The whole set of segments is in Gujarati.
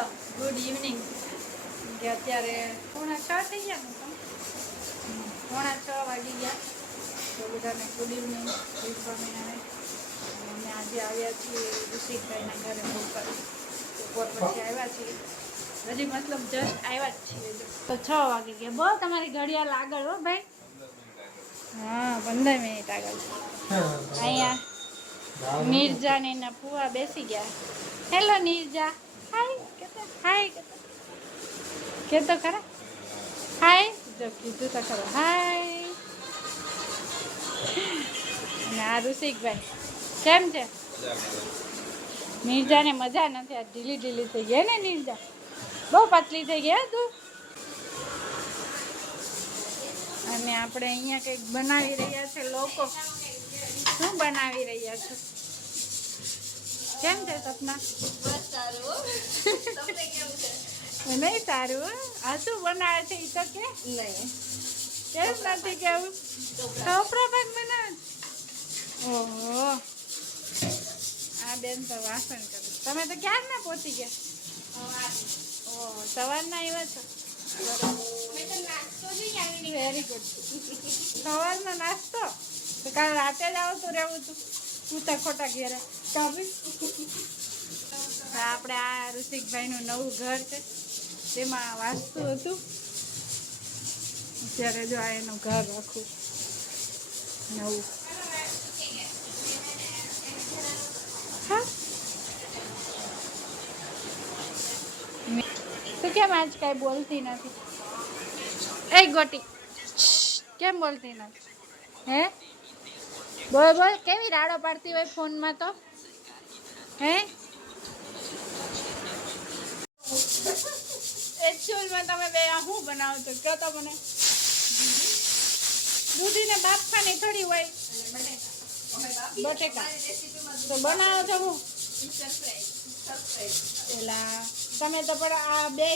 બોલો ગુડ ઇવનિંગ કે અત્યારે 6:30 થઈ ગયા ને 6:30 વાગી ગયા તો બધાને ગુડ ઇવનિંગ સ્વામિનારાયણ. અમે આજે આવ્યા છીએ ઋષિકભાઈના ઘરે બપોર પછી આવ્યા છીએ હજી મતલબ જસ્ટ આવ્યા જ છીએ તો 6 વાગી ગયા. બહુ તમારી ઘડિયાળ આગળ હો ભાઈ. હા 15 મિનિટ આગળ. અહીંયા નીરજા ને એના ફુવા બેસી ગયા. હેલો નીરજા. હાય હાય કેતો ખરા હાય જો કીધું તો ખરો હાય. અને આ ઋષિકભાઈ કેમ છે? નીરજાને મજા નથી. આ ઢીલી થઈ ગયા ને નીરજા બહુ પતલી થઈ ગયા તું. અને આપણે અહીંયા કંઈક બનાવી રહ્યા છે લોકો. શું બનાવી રહ્યા છો? કેમ છે સપના? નહીં સારું. આ શું બનાવે છે? ઈ તો કે નહીં કેમ નથી કેવું? ટોપરા પાક બનાવે. ઓહો આ બેન તો વાસણ કરે. તમે તો ક્યાં ના પહોંચી ગયા? ઓહો સવારના આવ્યા છો. Very good. સવારનો નાસ્તો તો કાલે રાતે જ આવતું રહેવું હતું. હું તો ખોટા ઘેરે આપણે આ ઋષિકભાઈનું નવું ઘર છે તેમાં વાસ્તુ હતું. અત્યારે જો આ એનું ઘર આખું નવું. હા તું કેમ આજ કાંઈ બોલતી નથી? એ ગોટી કેમ બોલતી નથી? હે બોલ બોલ. કેવી રાડો પાડતી હોય ફોનમાં તો. હે એકચ્યુઅલમાં તમે બે શું બનાવો છો કહો તો મને? દૂધીને બાફવાની થોડી હોય બટેકા તો બનાવો છો હું પેલા તમે તો પણ આ બે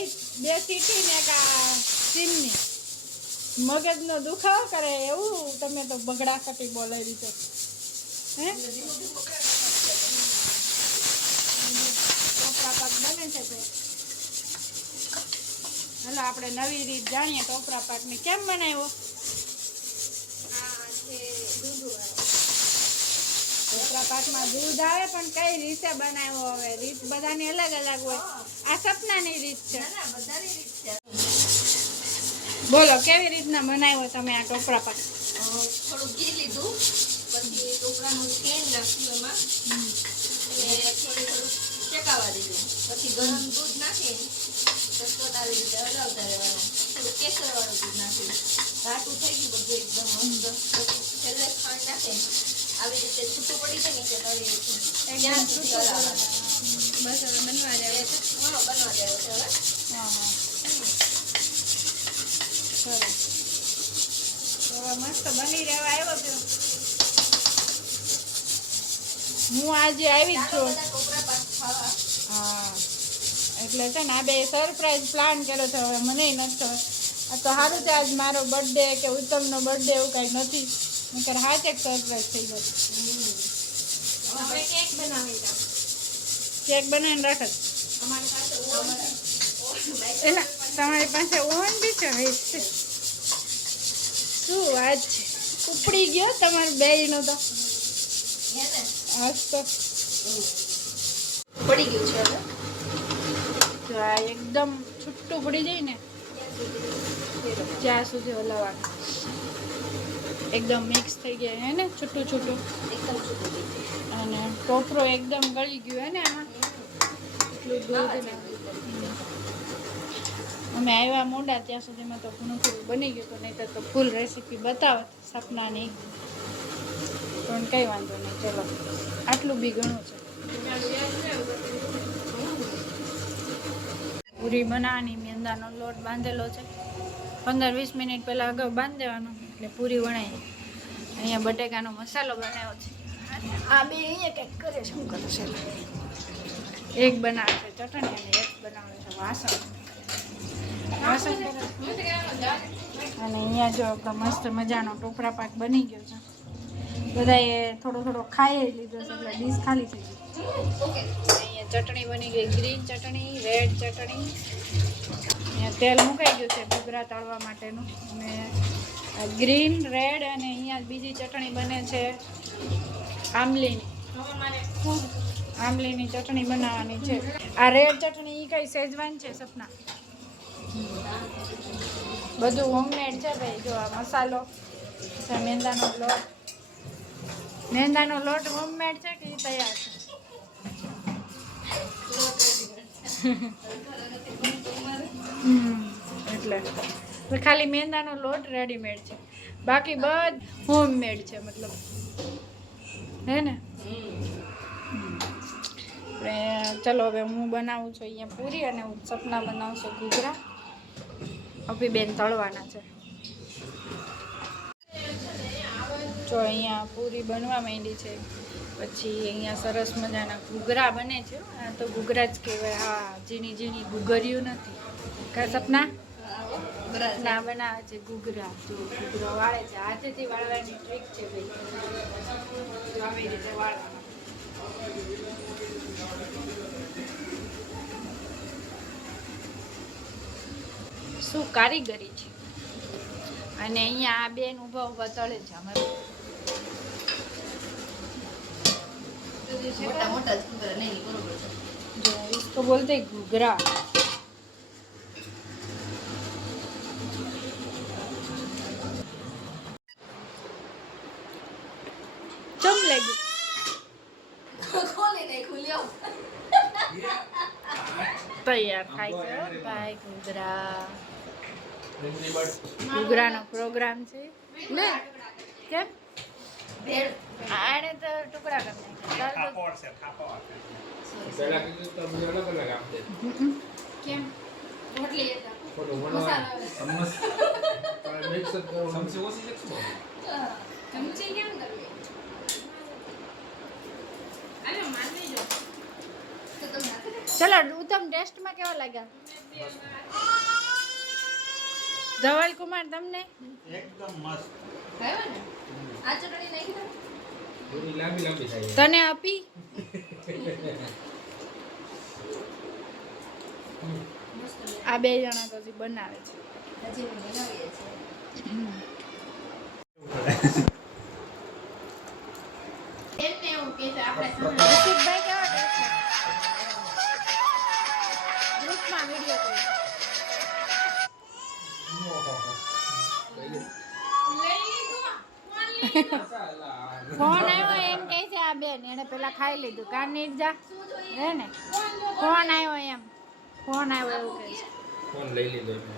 સીટી ને એક આ સીમની મગજનો દુખાવો કરે એવું તમે તો બગડા કટી બોલાવી દીધો. હે ટોપરા પાક બને છે ભાઈ. હાલો આપણે નવી રીત જાણીએ ટોપરા પાકની. કેમ બનાવ્યો? ટોપરા પાકમાં દૂધ આવે પણ કઈ રીતે બનાવ્યો? હવે રીત બધાની અલગ અલગ હોય. આ સપનાની રીત છે. બોલો કેવી રીતના બનાવ્યો તમે આ ટોપરા પાક? થોડું ઘી લીધું, પછી ટોપરાનું તેલ નાખ્યું એમાં અને થોડું શેકાવા દીધું. પછી ગરમ દૂધ નાખી સતત આવી રીતે હલાવતા રહેવાનું. થોડું કેસરવાળું દૂધ નાખ્યું. ઘાટું થઈ ગયું બધું એકદમ મસ્ત. પછી છેલ્લે ખાંડ નાખે આવી રીતે છૂટું પડી જાય ને કે તળી ત્યાં સુધી હલાવવાનું. બસ હવે બનવા જાય છે. હા બનવા જાય છે હવે. હા સરસ. મસ્ત બની રહેવા આવ્યો છો. હું આજે આવી જ છું. હા એટલે છે ને આ બે સરપ્રાઈઝ પ્લાન કર્યો છે. હવે મને નથી ખબર. આ તો સારું છે આજ મારો બર્થડે કે ઉત્તમનો બર્થડે એવું કાંઈ નથી. નકર હાથ એક સરપ્રાઈઝ થઈ ગયો. કેક બનાવી દો. કેક બનાવીને રાખત. એલા તમારી પાસે ઓવન બી છે? શું વાત છે? ઉપડી ગયો તમારે બેયનો તો. આજ તો પડી ગયું છે હવે. જો આ એકદમ છૂટું પડી જાય ને ત્યાં સુધી હલાવવાનું. એકદમ મિક્સ થઈ ગયા હે ને છૂટું એકદમ છૂટું થઈ ગયું. અને ટોપરો એકદમ ગળી ગયો હે ને આમાં. એટલું દૂધ અમે આવ્યા મોડા ત્યાં સુધીમાં તો ઘણું થોડું બની ગયું હતું. નહીં તો ફૂલ રેસીપી બતાવત સપનાની. પણ કંઈ વાંધો નહીં. ચલો આટલું બી ઘણું છે. પૂરી બનાવવાની. મેંદાનો લોટ બાંધેલો છે. 15-20 મિનિટ પહેલાં અગાઉ બાંધી દેવાનો એટલે પૂરી વણાય. અહીંયા બટેકાનો મસાલો બનાવ્યો છે. આ બે અહીંયા કંઈક કરે છે. શું કરે છે? એક બનાવે છે ચટણી અને એક બનાવે છે વાસણ. અને અહીંયા જો મસ્ત મજાનો ટોપરા પાક બની ગયો છે. બધાએ થોડો થોડો ખાઈ લીધો છે એટલે ડીશ ખાલી થઈ ગઈ. અહીંયા ચટણી બની ગઈ, ગ્રીન ચટણી, રેડ ચટણી. અહીંયા તેલ મુકાઈ ગયું છે ઘૂઘરા તળવા માટેનું. અને ગ્રીન, રેડ અને અહીંયા બીજી ચટણી બને છે આંબલીની. આંબલીની ચટણી બનાવવાની છે. આ રેડ ચટણી એ કઈ સેજવાન છે સપના? બધું હોમમેડ છે ભાઈ. જો આ મસાલો છે, મેંદાનો લોટ. મેંદાનો લોટ હોમમેડ છે કે તૈયાર છે? એટલે ખાલી મેંદાનો લોટ રેડીમેડ છે, બાકી બધું હોમમેડ છે મતલબ, હે ને? ચલો હવે હું બનાવું છું અહીંયા પૂરી અને સપના બનાવશે ઘૂઘરા. અભિબેન તળવાના છે. જો અહીંયા પૂરી બનવા માંડી છે, પછી અહીંયા સરસ મજાના ઘૂઘરા બને છે. આ તો ઘૂઘરા જ કહેવાય. હા, ઝીણી ઝીણી ઘૂઘર્યું નથી. કા સપના ના બનાવે છે ઘૂઘરા. જો ઘૂઘરો વાળે છે, હાથેથી વાળવાની ટ્રીક છે ભાઈ. આવી રીતે વાળવાનું. શું કારીગરી છે. અને અહીંયા આ બેન ઊભા ઊભા તળે છે અમારે. મોટા મોટા ઘૂઘરા નહીં, બરોબર છે. जो इसको बोलते हैं घूघरा. चम लगी ખોલી નહીં ખુલ્યો. તૈયાર થાય છે ભાઈ ઘૂઘરા. ઘૂઘરાનો પ્રોગ્રામ છે ને? કેમ આને તો ટુકડા કરી નાખ્યા. કેમ રોટલી ચમચી કેમ કરવી? ચલો ઉત્તમ ટેસ્ટમાં કેવા લાગ્યા? ધવલ કુમાર તમને? એકદમ મસ્ત. ખાયો ને? આ ચટણી નાખી દો. પૂરી લાંબી લાંબી થાય. તને આપી? આ બે જણા તો હજી બનાવે છે. હજી અમે બનાવીએ છીએ. એમને એવું કે છે આપણે રસિકભાઈ કેવા ટેસ્ટ છે? ગ્રુપમાં વિડીયો કોલ. ફોન આવ્યો એમ કહે છે આ બેન, એને પેલા ખાઈ લીધું. કાન નીરજા હે ને? ફોન આવ્યો એમ, ફોન આવ્યો એવું કહે છે. ફોન લઈ લીધો એટલે.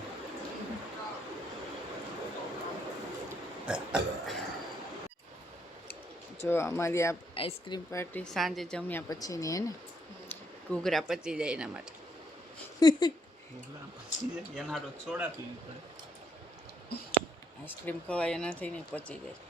જો અમારી આ આઈસ્ક્રીમ પાર્ટી સાંજે જમ્યા પછીની હે ને, ઘૂઘરા પચી જાય એના માટે. એના હાટો સોડા પીવી પડે. આઈસ્ક્રીમ ખવાય એનાથી નહીં પચી જાય.